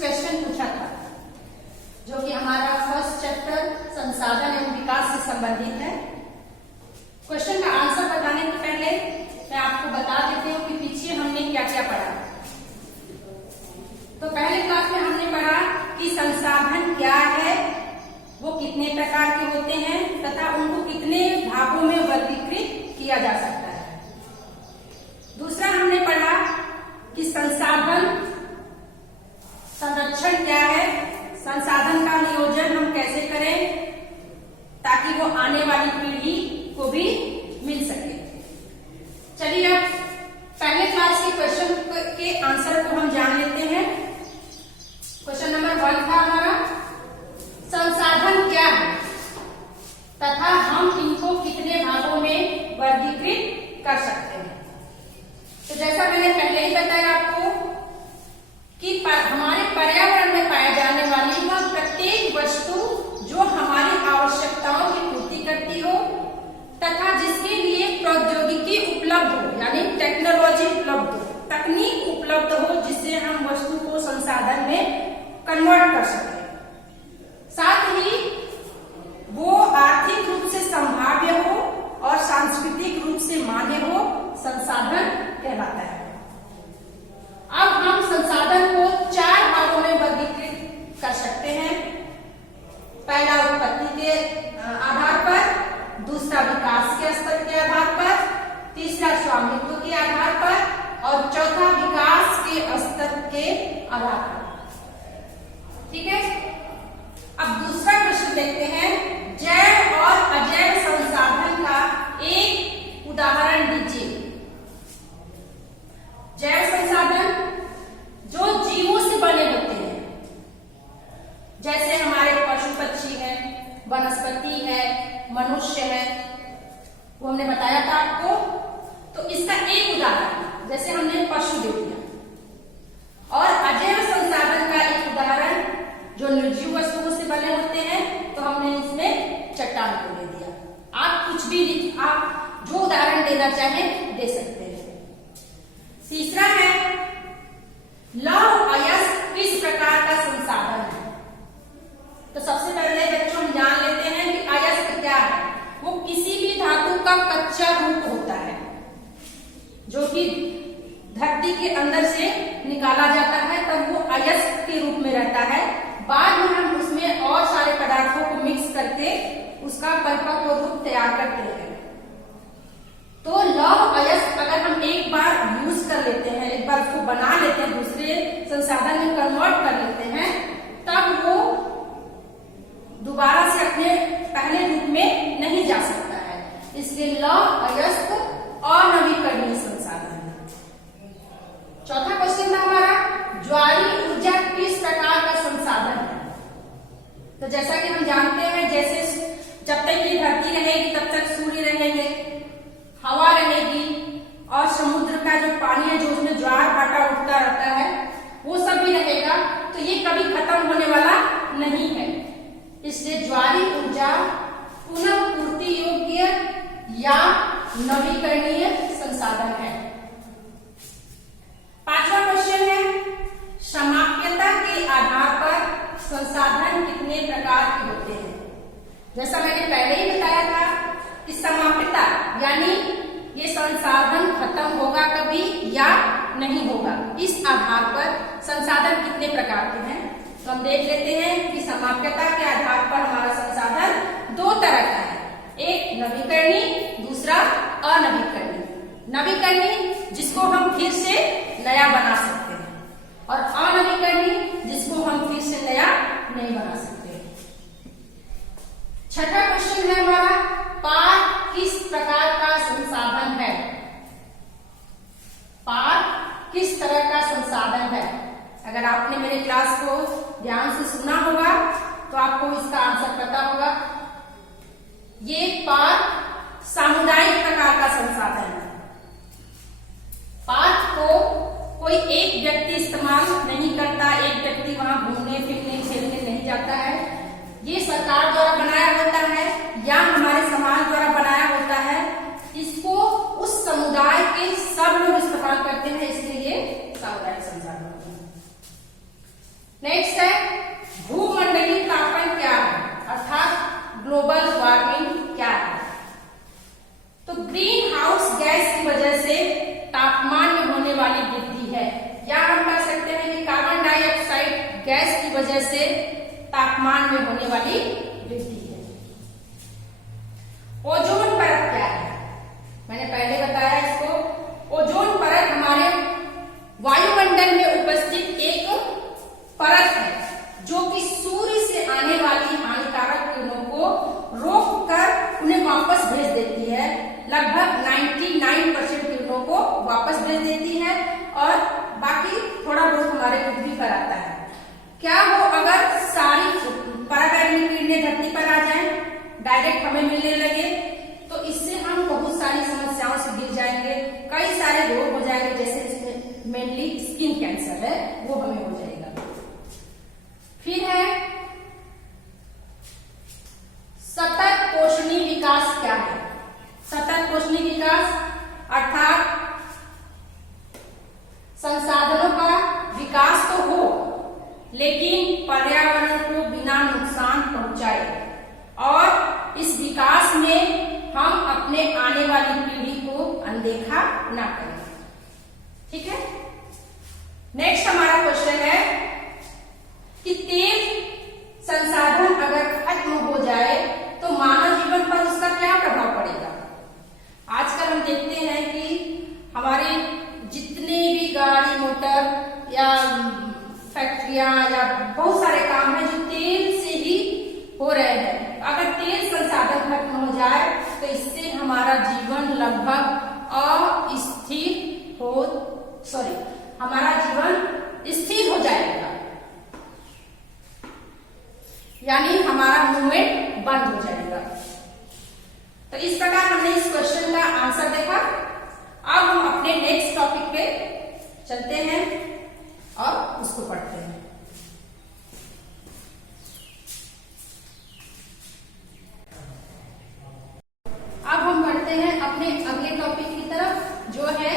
Question पूछा था, जो कि हमारा फर्स्ट चैप्टर संसाधन एवं विकास से संबंधित है। क्वेश्चन का आंसर बताने से पहले मैं आपको बता देती हूँ कि पीछे हमने क्या क्या पढ़ा। तो पहले क्लास में हमने पढ़ा कि संसाधन क्या है, वो कितने प्रकार के होते हैं तथा उनको कितने भागों में वर्गीकृत किया जा सकता है। दूसरा हमने पढ़ा कि संसाधन संरक्षण क्या है, संसाधन का नियोजन हम कैसे करें ताकि वो आने वाली पीढ़ी को भी मिल सके। चलिए अब पहले क्लास के क्वेश्चन के आंसर को हम जान लेते हैं। क्वेश्चन नंबर 1 था हमारा, संसाधन क्या है तथा हम इनको कितने भागों में वर्गीकृत कर सकते हैं। तो जैसा मैंने पहले ही बताया आपको कि हमारे पर्यावरण में पाए जाने वाली वह प्रत्येक वस्तु जो हमारी आवश्यकताओं की पूर्ति करती हो तथा जिसके लिए प्रौद्योगिकी उपलब्ध हो, यानी टेक्नोलॉजी उपलब्ध हो, तकनीक उपलब्ध हो, जिससे हम वस्तु को संसाधन में कन्वर्ट कर सकें। साथ ही वो आर्थिक रूप से संभाव्य हो और सांस्कृतिक रूप से मान्य हो, संसाधन कहलाता है। अब हम संसाधन को 4 भागों में वर्गीकृत कर सकते हैं। पहला उत्पत्ति के आधार पर, दूसरा विकास के स्तर के आधार पर, तीसरा स्वामित्व के आधार पर और चौथा विकास के स्तर के आधार पर। ठीक है, अब दूसरा प्रश्न देखते हैं, जैव और अजैव संसाधन का एक उदाहरण दीजिए। जैव संसाधन जो जीवों से बने होते हैं, जैसे हमारे पशु पक्षी है, वनस्पति है, मनुष्य है, वो हमने बताया था आपको। तो इसका एक उदाहरण जैसे हमने पशु दे दिया, और अजैव संसाधन का एक उदाहरण जो निर्जीव वस्तुओं से बने होते हैं, तो हमने इसमें चट्टान को दे दिया। आप कुछ भी आप जो उदाहरण देना चाहें दे सकते हैं। तीसरा है, लौह अयस्क किस प्रकार का संसाधन है। तो सबसे पहले बच्चों हम जान लेते हैं कि अयस्क क्या है। वो किसी भी धातु का कच्चा रूप होता है जो कि धरती के अंदर से निकाला जाता है, तब वो अयस्क के रूप में रहता है। बाद में हम उसमें और सारे पदार्थों को मिक्स करके उसका परिपक्व रूप तैयार करते हैं। तो लौह अयस्क अगर हम एक बार यूज कर लेते हैं, एक बार उसको बना लेते हैं, दूसरे संसाधन में कन्वर्ट कर लेते हैं, तब वो दोबारा से अपने पहले रूप में नहीं जा सकता है। इसलिए लौह अयस्क अनवीकरणीय संसाधन है। चौथा क्वेश्चन था हमारा, ज्वारीय ऊर्जा किस प्रकार का संसाधन है। तो जैसा कि हम जानते हैं, जैसे जब तक ये धरती रहेगी तब तक सूर्य रहेंगे, हवा रहेगी और समुद्र का जो पानी है, जो उसमें ज्वार भाटा उठता रहता है, वो सब भी रहेगा। तो ये कभी खत्म होने वाला नहीं है। इसलिए ज्वारीय ऊर्जा पुनः पूर्ति योग्य या नवीकरणीय संसाधन है। पांचवा क्वेश्चन है, समाप्यता के आधार पर संसाधन कितने प्रकार के होते हैं। जैसा मैंने पहले ही बताया था कि समाप्यता यानी ये संसाधन खत्म होगा कभी या नहीं होगा, इस आधार पर संसाधन कितने प्रकार के हैं। तो हम देख लेते हैं कि समाप्यता के आधार पर हमारा संसाधन 2 तरह का है, एक नवीकरणीय, दूसरा अनवीकरणीय। नवीकरणीय जिसको हम फिर से नया बना सकते हैं, और अनवीकरणीय जिसको हम फिर से नया नहीं बना सकते। छठा क्वेश्चन है हमारा, पार किस प्रकार का संसाधन है। पार किस तरह का संसाधन है। अगर आपने मेरे क्लास को ध्यान से सुना होगा तो आपको इसका आंसर पता होगा। ये पार सामुदायिक प्रकार का संसाधन है। पार्क को कोई एक व्यक्ति इस्तेमाल नहीं करता, एक व्यक्ति वहां घूमने फिरने खेलने नहीं जाता है। ये सरकार द्वारा बनाया होता है या हमारे समाज द्वारा बनाया होता है। इसको उस समुदाय के सब लोग इस्तेमाल करते हैं, इसलिए ये सामुदायिक संसाधन। नेक्स्ट है भूमंडलीय तापन क्या है, अर्थात ग्लोबल वार्मिंग क्या है। तो ग्रीन हाउस गैस की वजह से तापमान में होने वाली वृद्धि है, या हम कह सकते हैं कि कार्बन डाइऑक्साइड गैस की वजह से तापमान में होने वाली वृद्धि है। ओजोन परत क्या है, मैंने पहले बताया इसको। ओजोन परत हमारे वायुमंडल में उपस्थित एक परत है जो कि सूर्य से आने वाली हानिकारक किरणों को रोककर उन्हें वापस भेज देती है। लगभग 99% किरणों को वापस भेज देती है और बाकी थोड़ा बहुत हमारे पृथ्वी पर आता है। क्या वो अगर सारी पराबैंगनी किरणें धरती पर आ जाएं, डायरेक्ट हमें मिलने लगे, तो इससे हम बहुत सारी समस्याओं से गिर जाएंगे, कई सारे रोग हो जाएंगे, जैसे इसमें मेनली स्किन कैंसर है वो हमें हो जाएगा। फिर है सतत पोषणीय विकास क्या है। सतत पोषणीय विकास अर्थात संसाधनों का विकास तो हो लेकिन पर्यावरण को बिना नुकसान पहुंचाए, और इस विकास में हम अपने आने वाली पीढ़ी को अनदेखा ना करें। ठीक है। नेक्स्ट हमारा क्वेश्चन है कि तेल संसाधन अगर खत्म हो जाए तो मानव जीवन पर उसका क्या प्रभाव पड़ेगा। आजकल हम देखते हैं कि हमारे जितने भी गाड़ी मोटर या फैक्ट्रियां या बहुत सारे काम हैं जो तेल से ही हो रहे हैं, अगर तेल संसाधन खत्म हो जाए तो इससे हमारा जीवन लगभग हमारा जीवन स्थिर हो जाएगा, यानी हमारा मूवमेंट बंद हो जाएगा। तो इस प्रकार हमने इस क्वेश्चन का आंसर देखा। अब हम अपने नेक्स्ट टॉपिक पे चलते हैं और उसको पढ़ते हैं। अब हम बढ़ते हैं अपने अगले टॉपिक की तरफ, जो है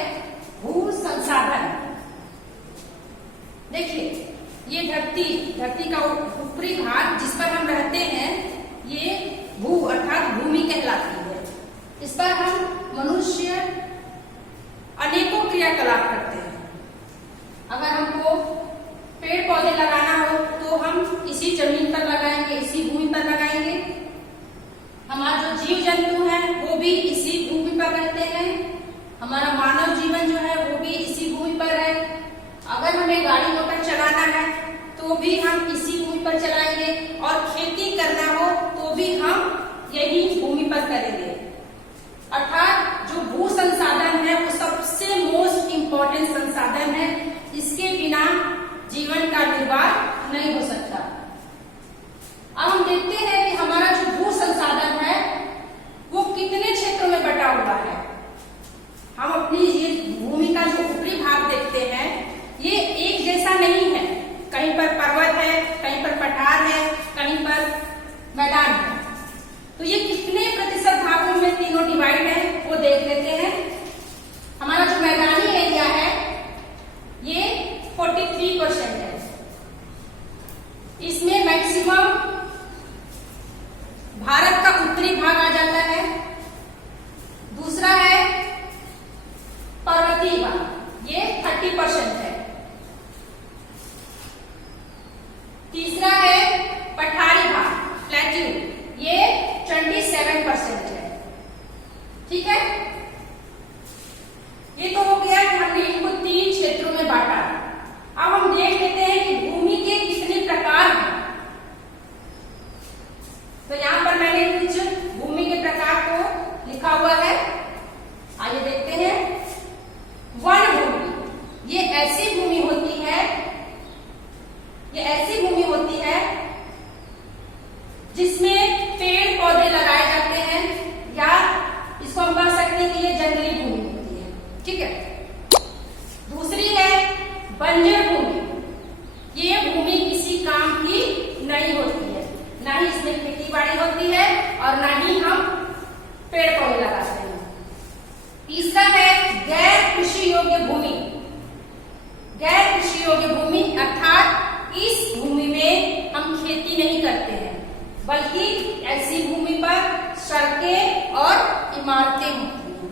भू संसाधन। देखिए, ये धरती का ऊपरी भाग जिस पर हम रहते हैं, ये भू अर्थात भूमि कहलाती है। इस पर हम मनुष्य अनेकों क्रियाकलाप करते हैं। अगर हमको पेड़ पौधे लगाना हो तो हम इसी जमीन पर लगाएंगे, इसी भूमि पर लगाएंगे। हमारा जो जीव जंतु है वो भी इसी भूमि पर रहते हैं। हमारा मानव जीवन जो है वो भी इसी भूमि पर है। अगर हमें गाड़ी मोटर चलाना है तो भी हम इसी भूमि पर चलाएंगे, और खेती करना हो तो भी हम यही भूमि पर करेंगे। अर्थात जो भू संसाधन है वो सबसे मोस्ट इम्पोर्टेंट संसाधन है, इसके बिना जीवन का निर्वाह नहीं हो सकता। अब हम देखते हैं कि हमारा जो भू संसाधन है वो कितने क्षेत्रों में बटा हुआ है। हम अपनी ये भूमि का जो ऊपरी भाग देखते हैं, ये एक जैसा नहीं है। कहीं पर पर्वत है, कहीं पर पठार है, कहीं पर मैदान है। तो ये कितने प्रतिशत भागों में तीनों डिवाइड है वो देख लेते हैं। हमारा जो मैदानी एरिया है ये 43% है। इसमें मैक्सिमम भारत का उत्तरी भाग आ जाता है। दूसरा है पर्वतीय भाग, ये 30% है। तीसरा है पठारी भाग, प्लेट्यू, ये 27% है। ठीक है, ये तो हो गया कि हमने इनको 3 क्षेत्रों में बांटा। अब हम देख लेते हैं कि भूमि के कितने प्रकार हैं। तो यहां पर मैंने कुछ भूमि के प्रकार को लिखा हुआ है, आइए देखते हैं। वन भूमि, ये ऐसी भूमि होती है, जिसमें पेड़ पौधे लगाए जाते हैं, या इसको हम कह सकते हैं कि ये जंगली भूमि होती है। ठीक है। दूसरी है बंजर भूमि। ये भूमि किसी काम की नहीं होती है, ना ही इसमें खेती बाड़ी होती है और ना ही हम पेड़ पौधे लगाते हैं। तीसरा है गैर कृषि योग्य भूमि। गैर कृषि योग्य भूमि अर्थात इस खेती नहीं करते हैं, बल्कि ऐसी भूमि पर सड़कें और इमारतें होती हैं।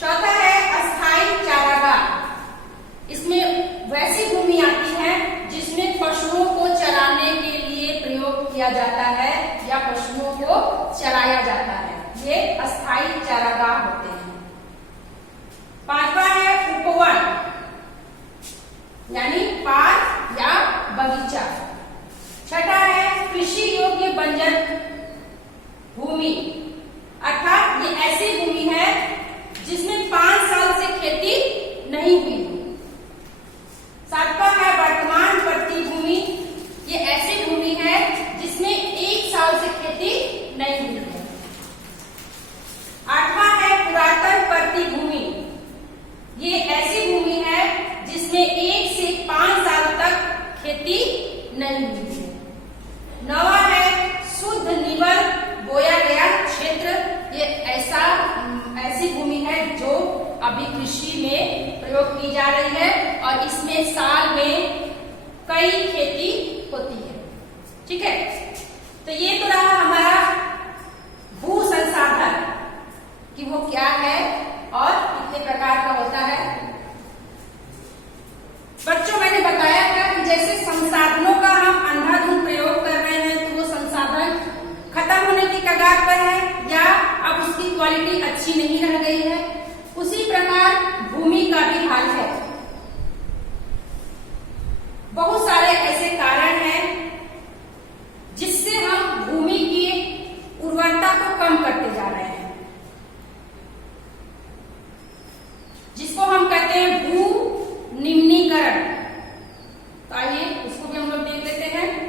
चौथा है अस्थायी चारागाह। इसमें वैसी भूमि आती है जिसमें पशुओं को चराने के लिए प्रयोग किया जाता है या पशुओं को चराया जाता है, ये अस्थायी चारागाह होते हैं। पांचवा है उपवन, यानी पार्क या बगीचा। छठा है कृषि योग्य बंजर भूमि, अर्थात ये ऐसी भूमि है जिसमें 5 साल से खेती नहीं हुई। सातवां है वर्तमान प्रतिभूमि, ये ऐसी भूमि है जिसमें 1 साल से खेती नहीं हुई है। आठवां है पुरातन प्रतिभूमि, ये ऐसी भूमि है जिसमें 1 से 5 साल तक खेती नहीं हुई है। नौवां है शुद्ध निवल बोया गया क्षेत्र, ये ऐसी भूमि है जो अभी कृषि में प्रयोग की जा रही है और इसमें साल में कई खेती होती है। ठीक है, तो ये तो रहा हमारा भू संसाधन कि वो क्या है और कितने प्रकार का होता है। बच्चों, मैंने बताया था कि जैसे संसाधनों का हम अंधाधुंध प्रयोग कर रहे हैं तो वो संसाधन खत्म होने की कगार पर है या अब उसकी क्वालिटी अच्छी नहीं रह गई है, उसी प्रकार भूमि का भी हाल है। बहुत सारे ऐसे कारण हैं जिससे हम भूमि की उर्वरता को कम करते जा रहे हैं, जिसको हम कहते हैं भू निम्नीकरण। तो आइए उसको भी हम लोग देख लेते हैं।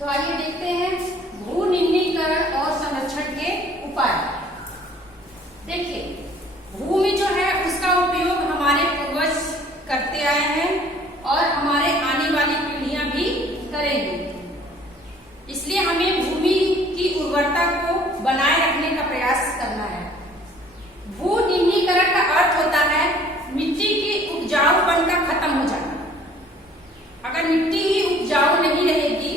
तो आइए देखते हैं भू निम्नीकरण और संरक्षण के उपाय। देखिए, भूमि जो है उसका उपयोग हमारे पूर्वज करते आए हैं और हमारे आने वाली पीढ़ियां भी करेंगी, इसलिए हमें भूमि की उर्वरता को बनाए रखने का प्रयास करना है। भू निम्नीकरण का अर्थ होता है मिट्टी की उपजाऊपन का खत्म हो जाना। अगर मिट्टी ही उपजाऊ नहीं रहेगी,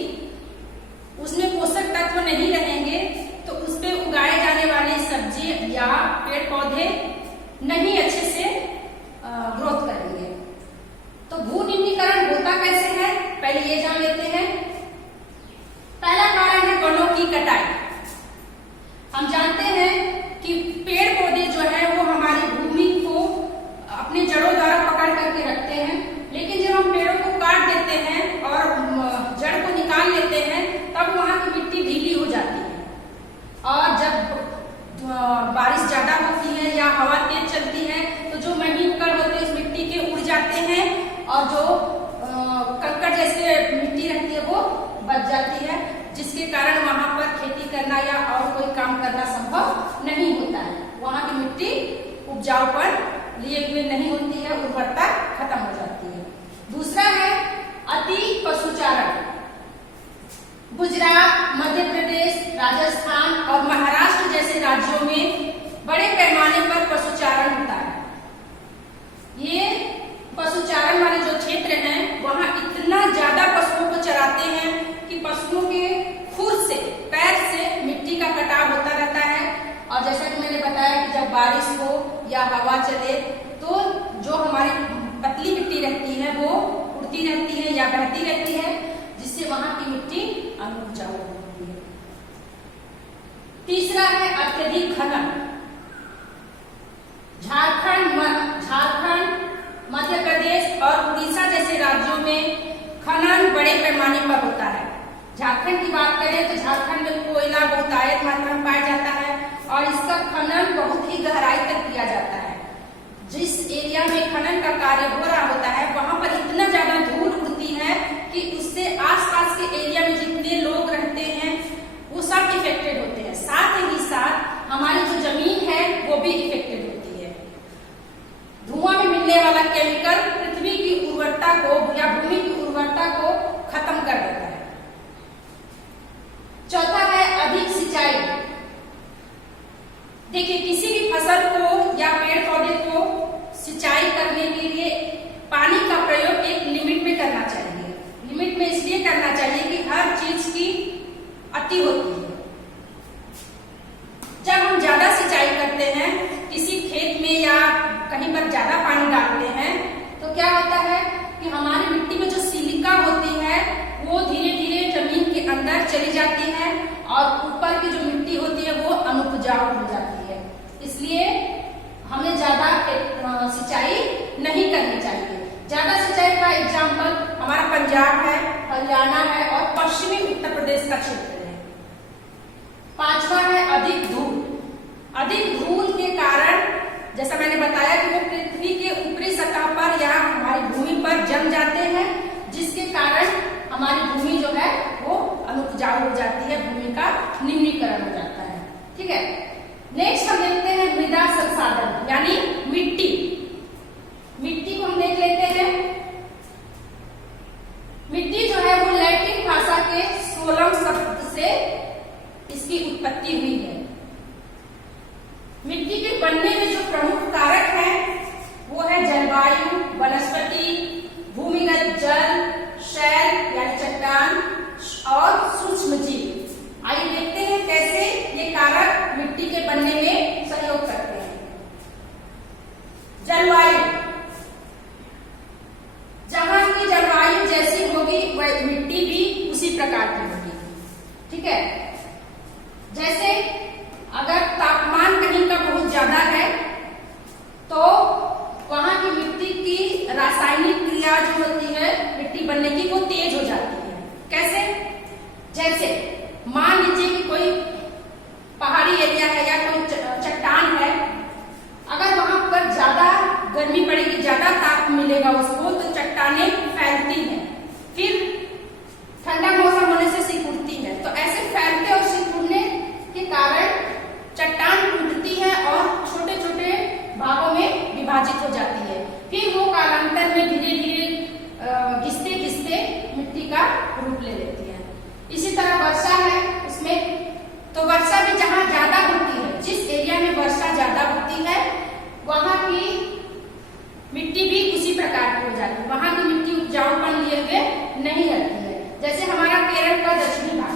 उसमें पोषक तत्व नहीं रहेंगे, तो उस पे उगाए जाने वाले सब्जी या पेड़ पौधे नहीं अच्छे से ग्रोथ करेंगे। तो भू निम्नीकरण होता कैसे है, पहले ये जान लेते हैं। पहला कारण है वनों की कटाई। हम जानते हैं कि पेड़ पौधे जो है वो हमारी भूमि को अपने जड़ों द्वारा पकड़ करके रखते हैं, लेकिन जब हम पेड़ों को काट देते हैं और जड़ को निकाल लेते हैं तब वहां की मिट्टी ढीली हो जाती है और जब बारिश ज्यादा होती है या हवा तेज चलती है तो जो महीन कण होते हैं उस मिट्टी के उड़ जाते हैं और जो कंकड़ जैसे मिट्टी रहती है वो बच जाती है, जिसके कारण वहां पर खेती करना या और कोई काम करना संभव नहीं होता है। वहां की मिट्टी उपजाऊपन लिए हुए नहीं होती है, उर्वरता खत्म हो जाती है। दूसरा है अति पशुचारण। गुजरात, मध्य प्रदेश, राजस्थान और महाराष्ट्र जैसे राज्यों में बड़े पैमाने पर पशुचारण होता है। ये पशुचारण वाले जो क्षेत्र हैं वहां इतना ज्यादा पशुओं को चराते हैं कि पशुओं के खुर से, पैर से मिट्टी का कटाव होता रहता है। और जैसा कि मैंने बताया कि जब बारिश हो या हवा चले तो जो हमारी पतली मिट्टी रहती है वो उड़ती रहती है या बहती रहती है, जिससे वहां की मिट्टी अनुपजाऊ होती है। तीसरा है अत्यधिक खनन। झारखंड, मध्य प्रदेश और उड़ीसा जैसे राज्यों में खनन बड़े पैमाने पर होता है। झारखंड की बात करें तो झारखंड में कोयला बहुतायत मात्रा में पाया जाता है और इसका खनन बहुत ही गहराई तक किया जाता है। का कार्य हो रहा होता है, वहां पर इतना ज्यादा धूल उड़ती है कि उससे आसपास के एरिया में जितने लोग रहते हैं वो सब इफेक्टेड होते हैं। साथ ही साथ हमारी जो जमीन है वो भी इफेक्टेड होती है। धुआं में मिलने वाला केमिकल पृथ्वी की उर्वरता को या भूमि की उर्वरता को खत्म कर देता है। चौथा है अधिक सिंचाई। देखिए, किसी भी फसल को या पेड़ पौधे को सिंचाई करने के लिए पानी का प्रयोग एक लिमिट में करना चाहिए। लिमिट में इसलिए करना चाहिए कि हर चीज की अति होती है। जब हम ज्यादा सिंचाई करते हैं, किसी खेत में या कहीं पर ज्यादा पानी डालते हैं, तो क्या होता है कि हमारी मिट्टी में जो सिलिका होती है वो धीरे धीरे जमीन के अंदर चली जाती है और ऊपर की जो मिट्टी होती है वो अनुपजाऊ हो जाती है। इसलिए हमें ज्यादा सिंचाई नहीं करनी चाहिए। ज्यादा सिंचाई का एग्जाम्पल हमारा पंजाब है, हरियाणा है और पश्चिमी उत्तर प्रदेश का क्षेत्र है। पांचवा है अधिक धूल। अधिक धूल के कारण, जैसा मैंने बताया कि वो पृथ्वी के ऊपरी सतह पर या हमारी भूमि पर जम जाते हैं, जिसके कारण हमारी भूमि जो है वो अनुपजाऊ हो जाती है, भूमि का निम्नीकरण हो जाता है। ठीक है, नेक्स्ट हम देखते हैं मृदा संसाधन यानी मिट्टी। मिट्टी को हम देख लेते हैं। मिट्टी जो है वो लैटिन भाषा के सोलम शब्द से इसकी उत्पत्ति हुई है। मिट्टी के बनने में जो प्रमुख कारक है वो है जलवायु, वनस्पति, भूमिगत जल, शैल यानी चट्टान और सूक्ष्म जीव। आइए देखते हैं कैसे ये कारक मिट्टी के बनने में सहयोग करते हैं। जलवायु, जहां की जलवायु जैसी होगी वह मिट्टी भी उसी प्रकार की होगी। ठीक है, जैसे अगर तापमान कहीं का बहुत ज्यादा है तो वहां की मिट्टी की रासायनिक क्रिया जो होती है मिट्टी बनने की वो तेज हो जाती है। कैसे? जैसे मान लीजिए कि कोई पहाड़ी एरिया है या कोई चट्टान है, अगर वहां पर ज्यादा गर्मी पड़ेगी, ज्यादा ताप मिलेगा उसको, तो चट्टानें फैलती हैं, फिर ठंडा मौसम होने से सिकुड़ती है। तो ऐसे फैलते और सिकुड़ने के कारण चट्टान टूटती है और छोटे छोटे भागों में विभाजित हो जाती है। फिर वो कालांतर में धीरे धीरे घिसते घिसते मिट्टी का रूप ले लेती है। इसी तरह वर्षा है, उसमें तो वर्षा भी जहां ज्यादा होती है, जिस एरिया में वर्षा ज्यादा होती है वहां की मिट्टी भी उसी प्रकार की हो जाती है। वहां की मिट्टी उपजाऊपन लिए हुए नहीं रहती है। जैसे हमारा केरल का दक्षिणी भाग,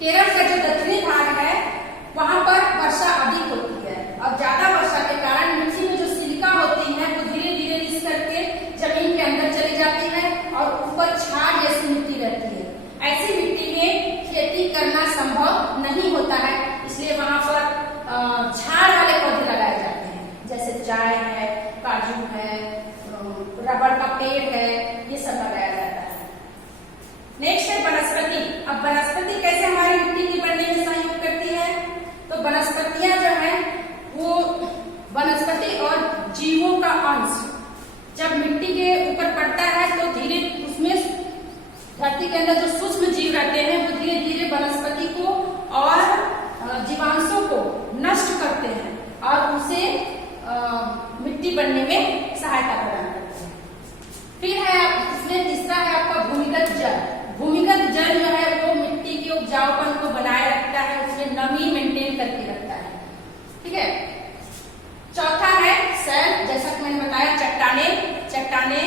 केरल का जो दक्षिणी भाग है वहां पर वर्षा अधिक होती है और ज्यादा वर्षा के कारण मिट्टी में जो सिलिका होती है वो धीरे धीरे रिस करके जमीन के अंदर चली जाती है और ऊपर छाड़ जैसी मिट्टी रहती है। ऐसी मिट्टी में खेती करना संभव नहीं होता है, इसलिए वहां पर झाड़ वाले पौधे लगाए जाते हैं, जैसे चाय है, काजू है, रबड़ का पेड़ है, ये सब लगाया जाता है। नेक्स्ट है वनस्पति। अब वनस्पति कैसे हमारी मिट्टी के बनने में सहयोग करती है? तो वनस्पतियां जो है वो वनस्पति और जीवों का अंश जब मिट्टी के ऊपर पड़ता है तो धीरे उसमें धरती के अंदर जो सूक्ष्म जीव रहते हैं वो धीरे धीरे वनस्पति को और जीवांशों को नष्ट करते हैं और उसे मिट्टी बनने में सहायता प्रदान करते हैं। फिर है इसमें तीसरा है आपका भूमिगत जल। भूमिगत जल जो है वो मिट्टी के उपजाऊपन को बनाए रखता है, उसमें नमी मेंटेन करके रखता है। ठीक है, चौथा है शैल। जैसा कि मैंने बताया चट्टानें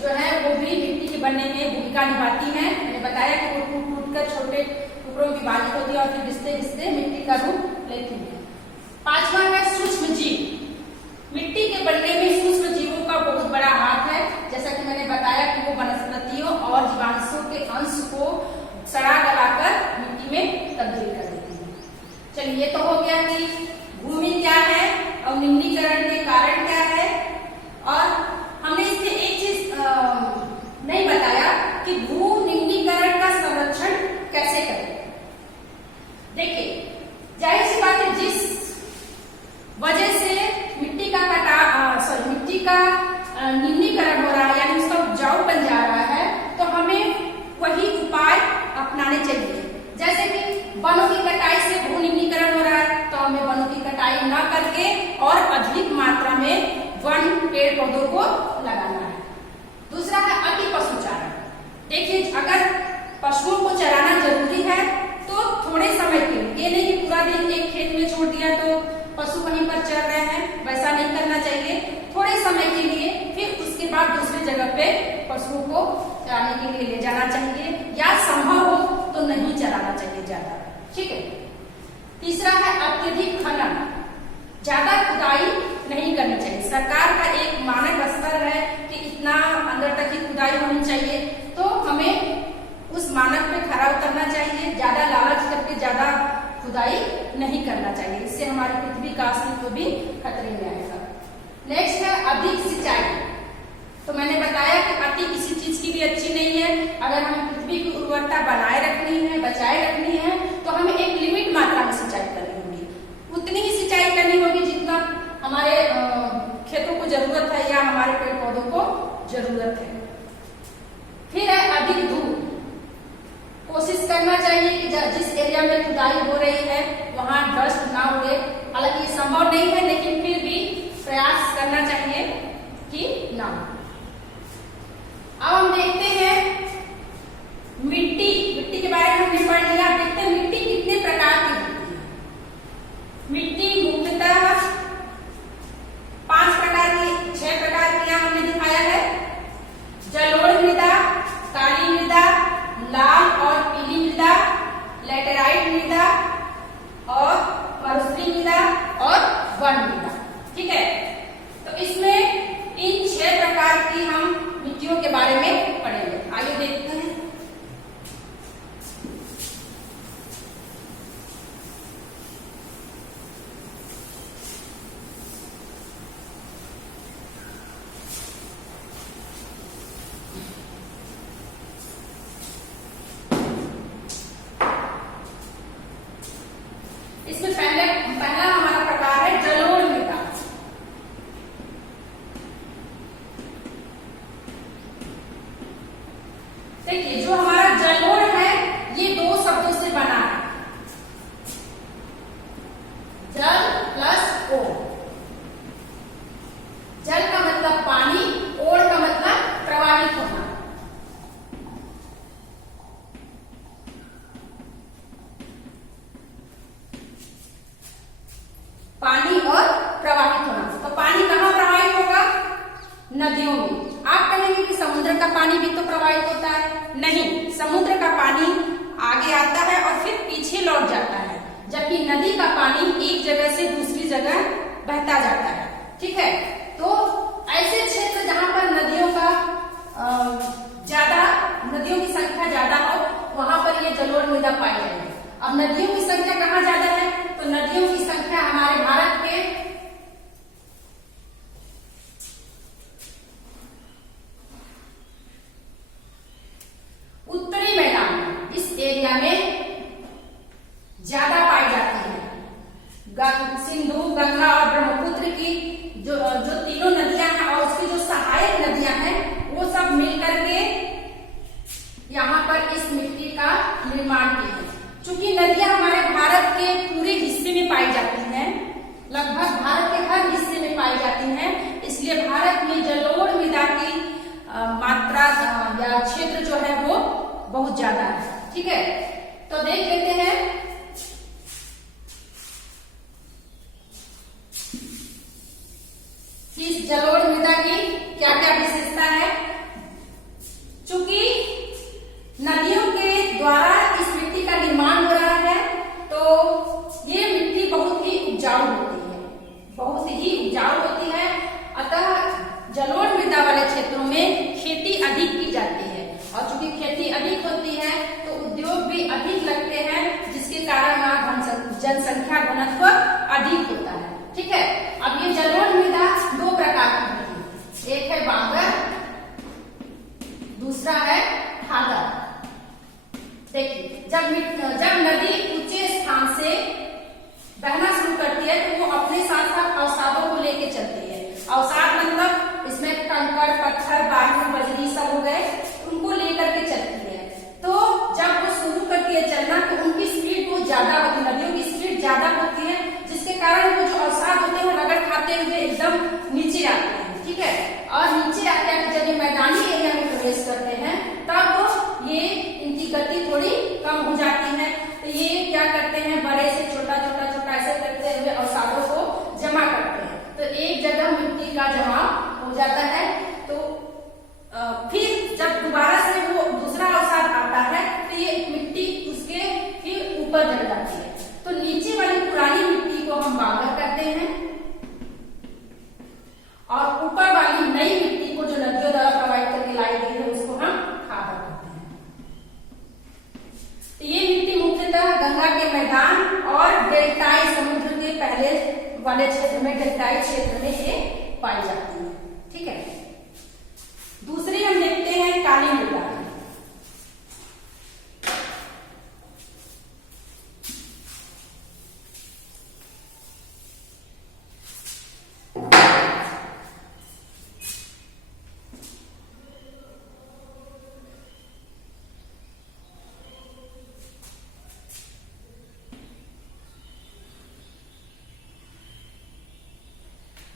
जो है वो भी मिट्टी के बनने में भूमिका निभाती हैं। मैंने बताया कि वो टूट टूट कर छोटे टुकड़ों की विभाजित होती है और फिर घिसते घिसते मिट्टी का रूप लेती है। पांचवा है सूक्ष्म जीव। मिट्टी के बनने में सूक्ष्म जीवों का बहुत बड़ा हाथ है। जैसा कि मैंने बताया कि वो वनस्पतियों और जीवांशों के अंश को सड़ा गलाकर मिट्टी में तब्दील कर देती है। चलिए, ये तो हो गया कि भूमि क्या है और निम्नीकरण के कारण क्या है। और हमने इसमें एक चीज नहीं बताया कि भू निम्नीकरण का संरक्षण कैसे करें। देखिए, जाहिर सी बात है, जिस वजह से मिट्टी का निम्नीकरण हो रहा है, यानी उसका उपजाऊपन जा रहा है, तो हमें वही उपाय अपनाने चाहिए। जैसे कि वनों की कटाई से भू निम्नीकरण हो रहा है, तो हमें वनों की कटाई न करके और अधिक मात्रा में वन पेड़ पौधों को लगाना है। दूसरा है अति पशुचारण। देखिए, अगर पशुओं को चराना जरूरी है तो थोड़े समय के लिए, ये नहीं कि पूरा दिन एक खेत में छोड़ दिया तो पशु वहीं पर चर रहे हैं, वैसा नहीं करना चाहिए। थोड़े समय के लिए, फिर उसके बाद दूसरी जगह पे पशुओं को चराने के लिए ले जाना चाहिए, या संभव हो तो नहीं चराना चाहिए ज्यादा। ठीक है। तीसरा है अत्यधिक खनन। ज्यादा खुदाई नहीं करनी चाहिए। सरकार का एक मानक स्तर है कि इतना अंदर तक ही खुदाई होनी चाहिए, तो हमें उस मानक पे खरा उतरना चाहिए। ज्यादा लालच करके ज्यादा खुदाई नहीं करना चाहिए, इससे हमारी पृथ्वी का अस्तित्व भी खतरे में आएगा। नेक्स्ट है अधिक सिंचाई। तो मैंने बताया कि अति किसी चीज की भी अच्छी नहीं है। अगर हमें पृथ्वी की उर्वरता बनाए रखनी है, बचाए रखनी है, तो हमें एक लिमिट मात्रा में सिंचाई करनी होगी। उतनी ही सिंचाई करनी होगी जितना हमारे खेतों को जरूरत है या हमारे पेड़ पौधों को जरूरत है। फिर है अधिक धूप। कोशिश करना चाहिए कि जिस एरिया में खुदाई हो रही है वहां डस्ट ना उड़े। हालांकि ये संभव नहीं है, लेकिन फिर भी प्रयास करना चाहिए कि ना। अब हम देखते हैं मिट्टी। मिट्टी के बारे में हमने पढ़ लिया। देखते हैं मिट्टी कितने प्रकार की होती है। मिट्टी मुख्यतः 5 प्रकार की, 6 प्रकार की हमने दिखाया है। जलोढ़ मृदा, काली मृदा, लाल और पीली मृदा, लैटेराइट मृदा और मरुस्थलीय मृदा और वन मृदा। ठीक है। तो इसमें इन 6 प्रकार की हम मिट्टियों के बारे में पढ़ेंगे। आइए देखते हैं। इसमें पहला हमारा प्रकार है जलोढ़ मृदा। देखिए, जो हमारा जलोढ़ है ये 2 शब्दों से बना है, जल प्लस ओढ़। जल का मतलब पानी, ओढ़ का मतलब प्रवाहित होना। पानी और प्रवाहित होना। तो पानी कहाँ प्रवाहित होगा? नदियों में। आप कहेंगे कि समुद्र का पानी भी तो प्रवाहित होता है। नहीं, समुद्र का पानी आगे आता है और फिर पीछे लौट जाता है, जबकि नदी का पानी एक जगह से दूसरी जगह बहता जाता है। ठीक है। तो ऐसे क्षेत्र जहां पर नदियों का नदियों की संख्या ज्यादा हो, वहां पर ये जलोढ़ मृदा पाई जाएगी। अब नदियों की संख्या कहाँ ज्यादा है? तो नदियों की संख्या हमारे भारत के उत्तरी मैदान में, इस एरिया में ज्यादा पाई जाती है। सिंधु, गंगा और ब्रह्मपुत्र की जो तीनों नदियां हैं और उसकी जो सहायक नदियां हैं, वो सब मिलकर के यहाँ पर इस मिट्टी का निर्माण की है। चूंकि नदियां हमारे भारत के पूरे हिस्से में पाई जाती हैं, लगभग भारत के हर हिस्से में पाई जाती हैं, इसलिए भारत में जलोढ़ मृदा की मात्रा या क्षेत्र जो है वो बहुत ज्यादा है। ठीक है। तो देख लेते हैं कि इस जलोढ़ मृदा की क्या क्या विशेषता है। चूंकि नदियों के द्वारा इस मिट्टी का निर्माण हो रहा है, तो ये मिट्टी बहुत ही उपजाऊ होती है, बहुत ही उपजाऊ होती है। अतः जलोढ़ मृदा वाले क्षेत्रों में खेती अधिक की जाती है, और चूंकि खेती अधिक होती है तो उद्योग भी अधिक लगते हैं, जिसके कारण जनसंख्या घनत्व अधिक होता है। ठीक है। अब ये जलोढ़ मृदा 2 प्रकार की होती है, एक है बांगर, दूसरा है ठागर। देखिए, जब नदी ऊंचे स्थान से बहना शुरू करती है तो वो अपने साथ साथ अवसादों को लेके चलती है। अवसाद मतलब इसमें कंकड़, पत्थर, बालू, बजरी सब हो गए, उनको लेकर के चलती है। तो जब वो शुरू करती है चलना तो उनकी स्पीड बहुत ज्यादा होती है, नदियों की स्पीड ज्यादा होती है, जिसके कारण वो जो अवसाद होते हैं वो रगड़ खाते हुए एकदम नीचे आते हैं, ठीक है। और नीचे आते आते जब ये मैदानी एरिया में प्रवेश करते हैं तब ये इनकी गति थोड़ी कम हो जाती है। तो ये क्या करते हैं, बड़े से छोटा छोटा छोटा ऐसे करते हुए अवसादों को जमा करते हैं। तो एक जगह मिट्टी का जमाव हो जाता है। तो फिर जब दोबारा से वो दूसरा अवसाद आता है तो ये मिट्टी उसके फिर ऊपर चढ़ जाती है। तो नीचे वाली पुरानी मिट्टी को हम बांगर करते हैं और ऊपर वाली नई मिट्टी को जो नदियों द्वारा प्रोवाइड करके लाई गई है उसको हम खादर करते हैं। तो ये मिट्टी मुख्यतः गंगा के मैदान और डेल्टाई समुद्र के पहले वाले क्षेत्र में, डेल्टाई क्षेत्र में ये पाई जाती है, ठीक है। दूसरी हम देखते हैं काली मृदा।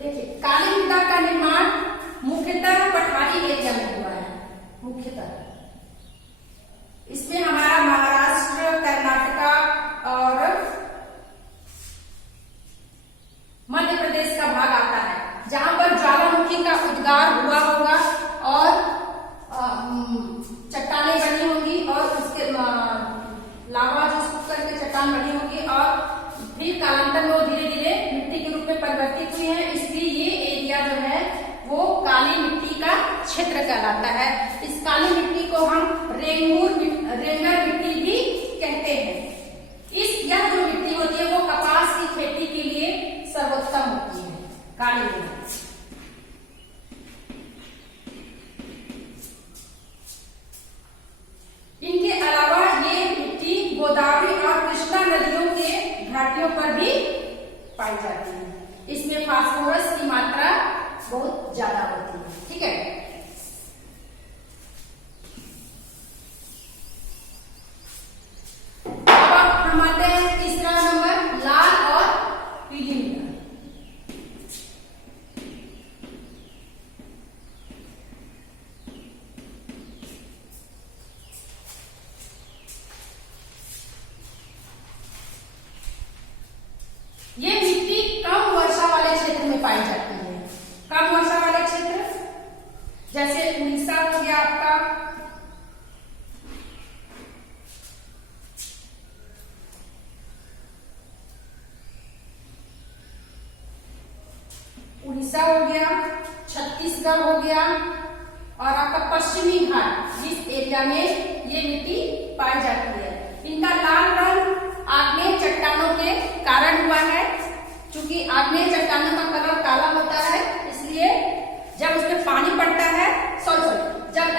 देखिए, काली मृदा का निर्माण मुख्यतः पठारी एरिया में हुआ है। मुख्यतः इसमें हमारा महाराष्ट्र, कर्नाटका और मध्य प्रदेश का भाग आता है, जहां पर ज्वालामुखी का उद्गार हुआ होगा और चट्टानें बनी होंगी और उसके लावा जो सूख करके चट्टान बनी होगी और फिर कालांतर में वो धीरे धीरे मिट्टी के रूप में परिवर्तित हुई है। इसलिए ये एरिया जो है वो काली मिट्टी का क्षेत्र कहलाता है। इस काली मिट्टी को हम रेंगर मिट्टी भी कहते हैं। यह जो मिट्टी होती है वो कपास की खेती के लिए सर्वोत्तम होती है, काली मिट्टी। इनके अलावा ये मिट्टी गोदावरी और कृष्णा नदियों के घाटियों पर भी पाई जाती है। इसमें फास्फोरस की मात्रा बहुत ज्यादा होती है, ठीक है। अब हम आते हैं तीसरा नंबर, लाल और पीली मृदा। ये मिट्टी कम वर्षा वाले क्षेत्र में पाई जाती है। कम वर्षा वाले क्षेत्र जैसे उड़ीसा हो गया आपका, उड़ीसा हो गया, छत्तीसगढ़ हो गया और आपका पश्चिमी घाट, इस एरिया में ये मिट्टी पाई जाती है। इनका लाल रंग आग्नेय चट्टानों के कारण हुआ है। चूंकि आग्नेय चट्टानों का कलर काला होता है, इसलिए जब उसमें पानी पड़ता है, जब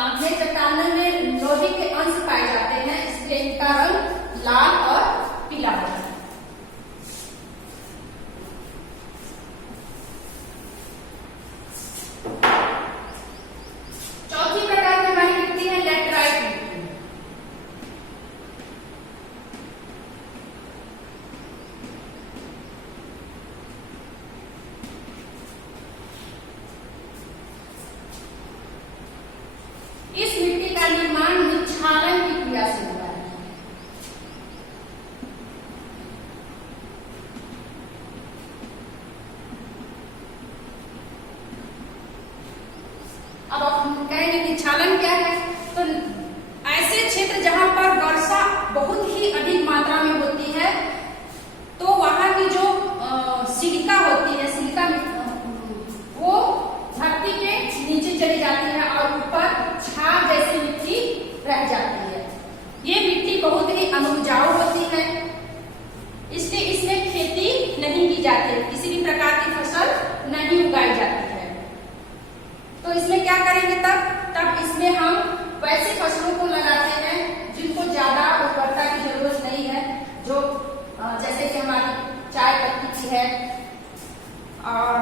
आग्नेय चट्टानों में लोहे के अंश पाए जाते हैं, इसलिए इनका रंग लाल और पीला होता है। चौथी प्रकार की हमारी मिट्टी है लैटराइट मिट्टी। इस मिट्टी का निर्माण निक्षालन की क्रिया से हुआ है। अब आप कहेंगे निक्षालन क्या है, तो ऐसे क्षेत्र जहां पर वर्षा बहुत ही अधिक मात्रा में होती है तो वहां की जो सिलिका होती है, सिलिका वो धरती के नीचे चली जाती है और ऊपर छाप जैसी मिट्टी रह जाती है। ये मिट्टी बहुत ही अनुपजाऊ होती है, इसलिए इसमें खेती नहीं की जाती, किसी भी प्रकार की फसल नहीं उगाई जाती है। तो इसमें क्या करेंगे तब इसमें हम वैसे फसलों को लगाते हैं जिनको ज्यादा उर्वरता की जरूरत नहीं है, जो जैसे कि हमारी चाय पत्ती की है और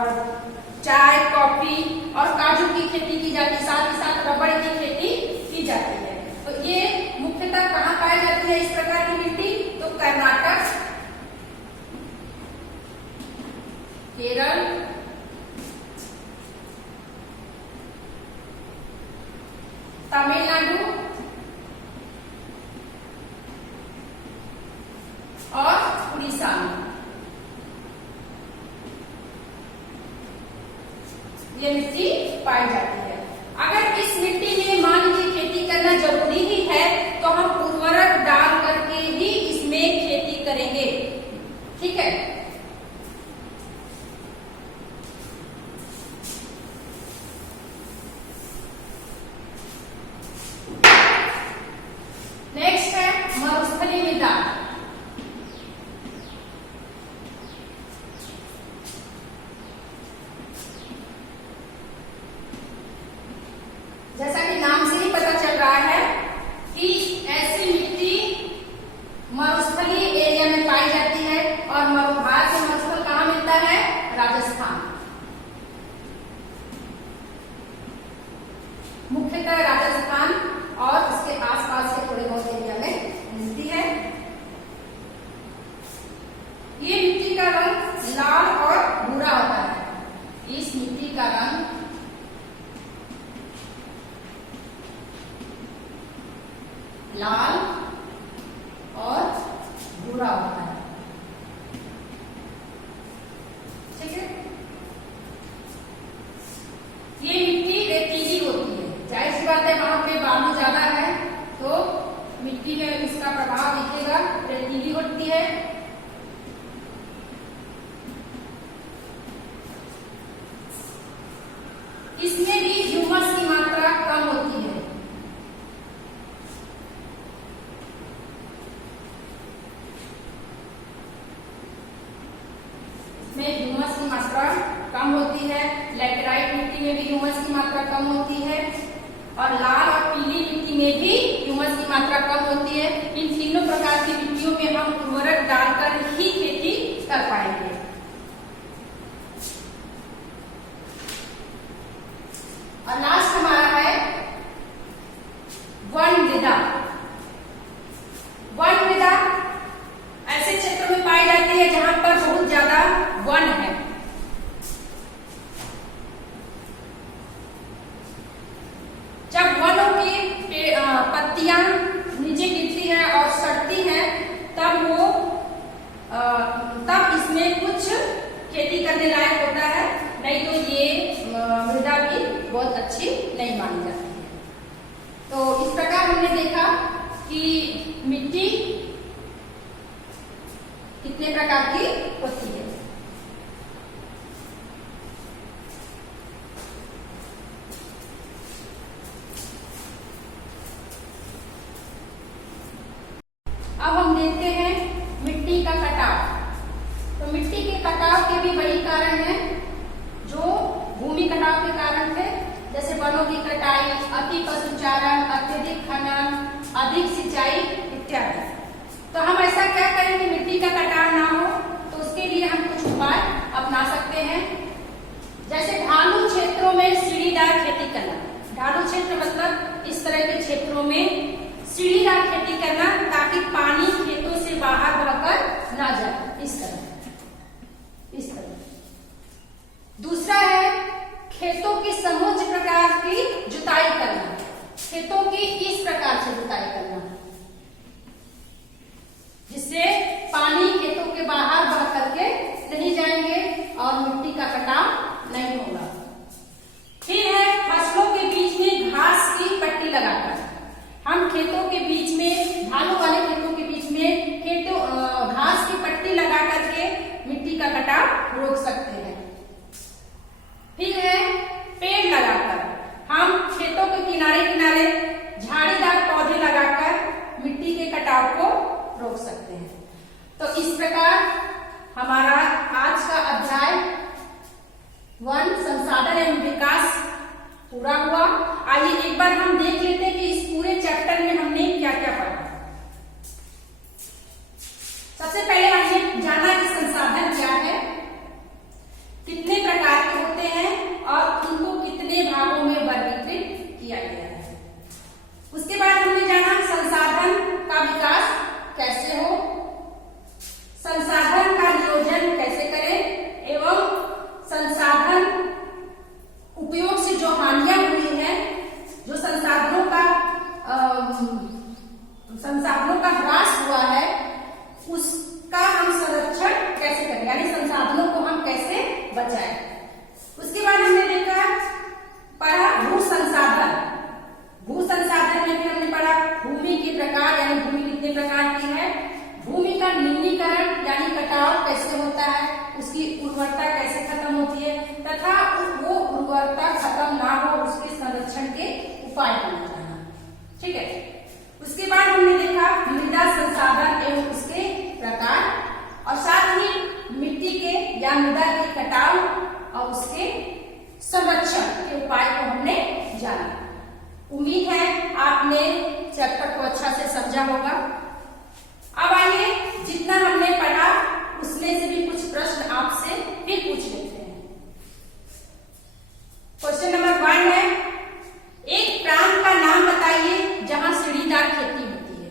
चाय, कॉफी और काजू की खेती की जाती है, साथ ही साथ रबड़ की खेती की जाती है। तो ये मुख्यतः कहाँ पाई जाती है इस प्रकार की मिट्टी? तो कर्नाटक, केरल, तमिलनाडु और उड़ीसा में ये मिट्टी पाई जाती है। अगर इस मिट्टी में मान लीजिए खेती करना जरूरी ही है तो हम उर्वरक डाल करके ही इसमें खेती करेंगे, ठीक है। नेक्स्ट है मरुस्थलीय मृदा। जैसा कि नाम से ही पता चल रहा है कि ऐसी मिट्टी मरुस्थलीय एरिया में पाई जाती है और मरुभाग के मरुस्थल कहाँ मिलता है? राजस्थान, मुख्यतः राजस्थान और उसके आसपास के थोड़े बहुत एरिया में मिलती है। ये मिट्टी का रंग लाल और भूरा होता है। इस मिट्टी का रंग लाल और भूरा होता है, ठीक है। ये मिट्टी रेतीली होती है, जाहिर सी बात है वहां पे बालू ज्यादा है तो मिट्टी में इसका प्रभाव दिखेगा, रेतीली होती है। इसमें भी ह्यूमस की मात्रा कम होती है। इसमें ह्यूमस की मात्रा कम होती है। लैटेराइट मिट्टी में भी ह्यूमस की मात्रा कम होती है और लाल और पीली मिट्टी में भी ह्यूमस की मात्रा कम होती है। इन तीनों प्रकार की मिट्टियों में हम उर्वरक डालकर ही खेती कर पाएंगे। और लास्ट हमारा है वन मृदा। वन मृदा ऐसे क्षेत्रों में पाई जाती है जहां पर बहुत ज्यादा वन है। जब वनों की पत्तियां नीचे गिरती है और सड़ती है तब इसमें कुछ खेती करने लायक होता है, नहीं तो ये मृदा भी बहुत अच्छी नहीं मानी जाती है। तो इस प्रकार हमने देखा कि मिट्टी कितने प्रकार की होती है। अब हम देखते हैं मिट्टी का कटाव। तो मिट्टी के कटाव के भी वही कारण है जो भूमि कटाव के कारण थे, जैसे वनों की कटाई, अति पशुचारण, अत्यधिक खनन, अधिक सिंचाई इत्यादि। तो हम ऐसा क्या करें कि मिट्टी का कटाव ना हो, तो उसके लिए हम कुछ उपाय अपना सकते हैं। जैसे ढालू क्षेत्रों में सीढ़ीदार खेती करना। ढालू क्षेत्र मतलब इस तरह के क्षेत्रों में सीढ़ीदार खेती करना ताकि पानी खेतों से बाहर बहकर ना जाए, इस तरह। दूसरा है खेतों की समुचित प्रकार की जुताई करना। खेतों की इस प्रकार से जुताई करना जिससे पानी खेतों के बाहर बह करके नहीं जाएंगे और मिट्टी का कटाव नहीं होगा। फिर है फसलों के बीच में घास की पट्टी लगाकर। हम खेतों के बीच में, ढालों वाले खेतों के बीच में घास की पट्टी लगा करके मिट्टी का कटाव रोक सकते हैं। फिर है पेड़ लगाकर। हम खेतों के किनारे किनारे झाड़ीदार पौधे लगाकर मिट्टी के कटाव को रोक सकते हैं। तो इस प्रकार हमारा आज का अध्याय वन संसाधन एवं विकास पूरा हुआ। आइए एक बार हम देख लेते हैं कि इस पूरे चैप्टर में हमने क्या क्या पढ़ा। सबसे पहले हमने जाना कि संसाधन क्या है, कितने प्रकार के होते हैं और उनको कितने उर्वरता कैसे खत्म होती है तथा वो उर्वरता खत्म ना हो उसके संरक्षण के उपाय करना चाहिए। ठीक है, उसके बाद हमने देखा मृदा संसाधन एवं उसके प्रकार और साथ ही मिट्टी के या मृदा के कटाव और उसके संरक्षण के उपाय को हमने जाना। उम्मीद है आपने चैप्टर को अच्छा से समझा होगा। अब आइए जितना हमने पढ़ा उसमें से भी कुछ प्रश्न आपसे फिर पूछ लेते हैं। क्वेश्चन नंबर 1 है, एक प्रांत का नाम बताइए जहां सीढ़ीदार खेती होती है।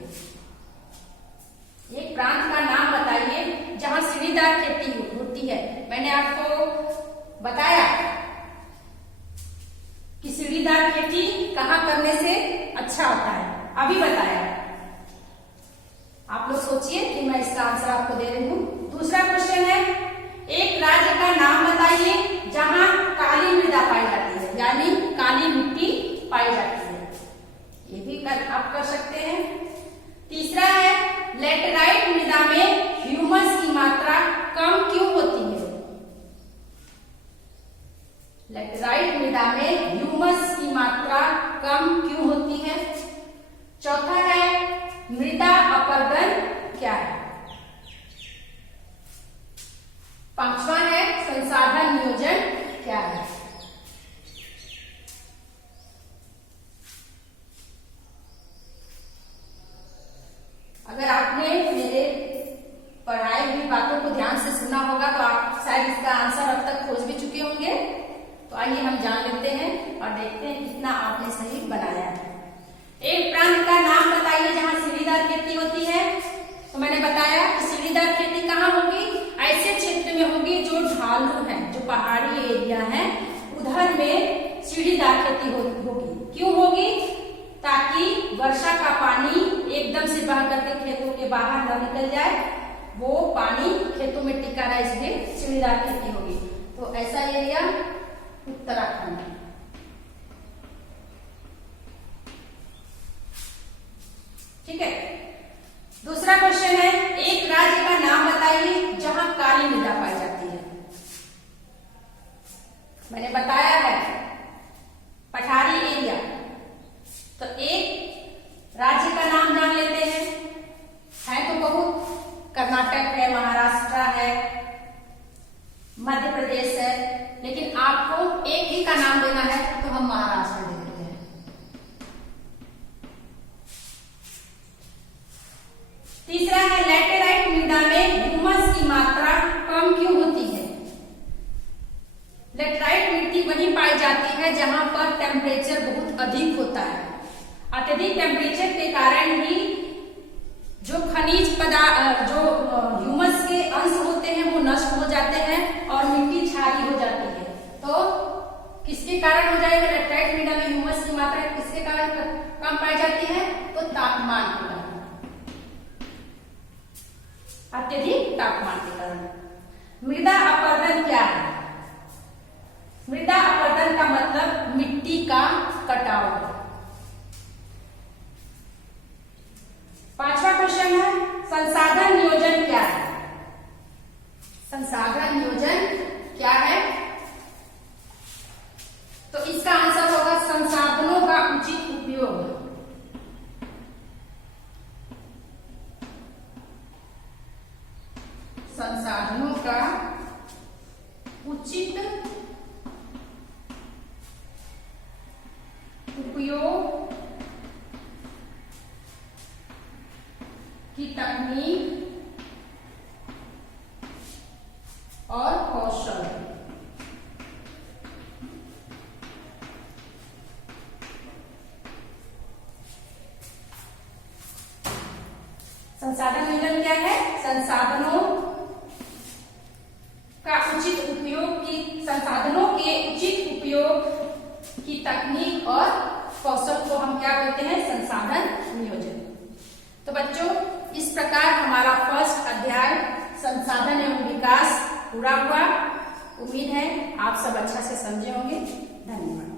एक प्रांत का नाम बताइए जहां सीढ़ीदार खेती होती है। मैंने आपको बताया कि सीढ़ीदार खेती कहां करने से अच्छा होता है, अभी बताया। आप लोग सोचिए कि मैं इसका आंसर आपको दे रही हूं। दूसरा क्वेश्चन है, एक राज्य का नाम बताइए जहां काली मृदा पाई जाती है, यानी काली मिट्टी पाई जाती है। ये भी आप कर सकते हैं। तीसरा है, लेटराइट मृदा में ह्यूमस की मात्रा कम क्यों होती है? लेटराइट मृदा में ह्यूमस की मात्रा कम क्यों होती है? चौथा है, मृदा अपरदन क्या है? पांचवा है, संसाधन नियोजन क्या है? अगर आपने मेरे पढ़ाई हुई बातों को ध्यान से सुना होगा तो आप शायद इसका आंसर अब तक खोज भी चुके होंगे। तो आइए हम जान लेते हैं और देखते हैं कितना आपने सही बनाया है। एक प्रांत का नाम बताइए जहां सीढ़ीदार खेती होती है। तो मैंने बताया कि सीढ़ीदार खेती कहाँ होगी? ऐसे क्षेत्र में होगी जो ढालू है, जो पहाड़ी एरिया है, उधर में सीढ़ीदार खेती होगी। क्यों होगी? ताकि वर्षा का पानी एकदम से बह करके खेतों के बाहर न निकल जाए, वो पानी खेतों में टिका रहे, इसलिए सीढ़ीदार खेती होगी। तो ऐसा एरिया उत्तराखंड। ठीक है, दूसरा क्वेश्चन है, एक राज्य का नाम बताइए जहां काली मृदा पाई जाती है। मैंने बताया है पठारी एरिया। तो एक राज्य का नाम जान लेते हैं, है तो बहुत, कर्नाटक है, महाराष्ट्र है, मध्य प्रदेश है, लेकिन आपको एक ही का नाम देना है तो हम महाराष्ट्र देते हैं। तीसरा है, लैटेराइट मृदा में ह्यूमस की मात्रा कम क्यों होती है? लैटेराइट मिट्टी वहीं पाई जाती है जहां पर टेम्परेचर बहुत अधिक होता है। अत्यधिक टेम्परेचर के कारण ही जो खनिज पदार्थ, जो ह्यूमस के अंश होते हैं वो नष्ट हो जाते हैं और मिट्टी क्षारीय हो जाती है। तो किसके कारण हो जाएगा? लैटेराइट मृदा में ह्यूमस की मात्रा किसके कारण कम पाई जाती है? तो तापमान के कारण, अत्यधिक तापमान के कारण। मृदा अपरदन क्या है? मृदा अपरदन का मतलब मिट्टी का कटाव। पांचवा क्वेश्चन है, संसाधन नियोजन क्या है? संसाधन नियोजन क्या है? तो इसका आंसर होगा संसाधनों का उचित उपयोग। संसाधनों का उचित उपयोग की तकनीक और कौशल। संसाधन नियोजन क्या है? संसाधनों का उचित उपयोग की, संसाधनों के उचित उपयोग की तकनीक और कौशल को हम क्या कहते हैं? संसाधन नियोजन। तो बच्चों, इस प्रकार हमारा फर्स्ट अध्याय संसाधन एवं विकास पूरा हुआ। उम्मीद है आप सब अच्छा से समझे होंगे। धन्यवाद।